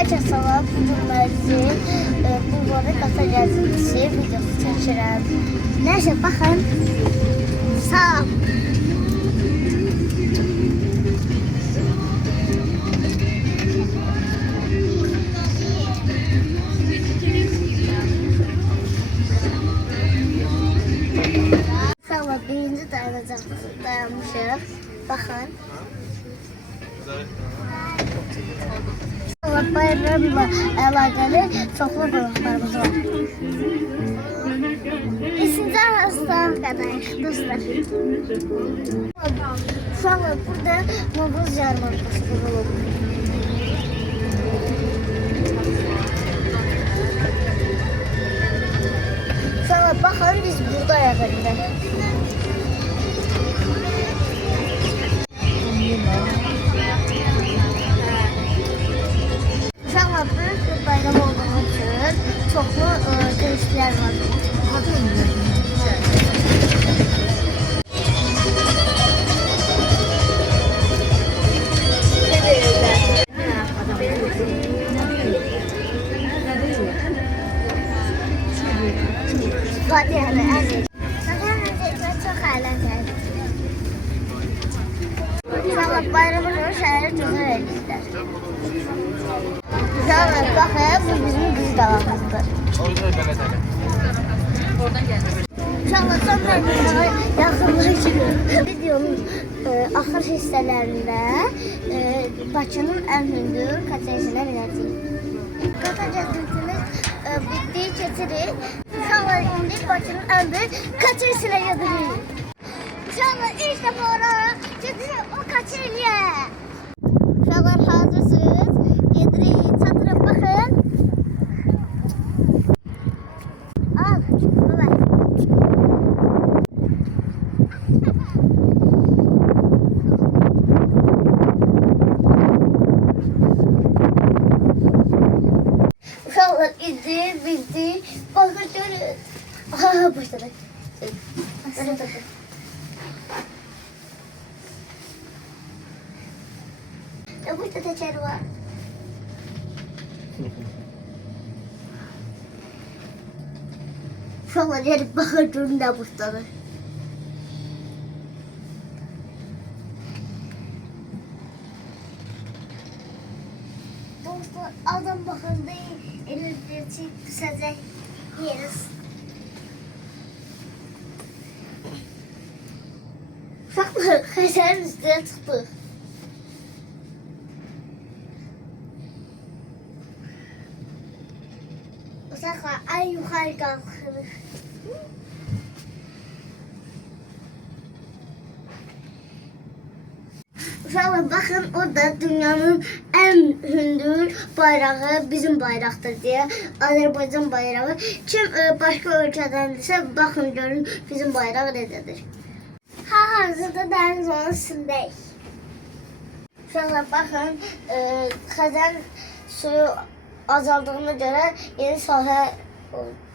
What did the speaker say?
Herkese salam, bugün bu arada kasa gəzintisi videosu çəkirəm. Nəysə, baxın. Salam. Salam, birinci dayanmışıq. Baxın. Bayramla əlaqəli çoxlu qonaqlarımız var. İkinci arasından qədər dostlar. Uşaqlar, burada Novruz yarmarkası qurulub. Uşaqlar, baxın biz buradayıq indi. Büyük bir bayram olduğu için çoklu turistler var. Bayramın şehri güzel ettiler. Güzel bakın, bu bizim kız davamızdır. Oradan geldi. İnşallah sonra yaxınlaşırıq. Videonun axır hissələrində Bakının ən hündür katesinə binəcəyik. Qata gəzintimiz bitdi, keçirik. İnşallah indi Bakının ən böyük katesinə gedirik. İnşallah ilk dəfə olaraq gedirik o kateriyə. Uşaqlar hazırsınız. Gedirik, çatırıb baxın. Al, baba. Uşaqlar indi, bildi. Bakın görün. Aha, başladı. Başladı. Burada da çer var. Uşaqlar gelip bakın görün ne başladı. Dostlar adam bakın değil. Elbette düşecek yeriz. Uşaqlar kaşarın üstüne çıktık. Uşaqlar en yukarı kalkırıq. Uşaqlar bakın orada dünyanın en hündür bayrağı bizim bayraqdır diye. Azərbaycan bayrağı. Kim başka ölkədəndirsə bakın görün bizim bayraq necədir. Hazırda dəniz onun üstündəyik. Uşaqlar bakın Xəzər suyu azaldığına göre yeni sahə oldu.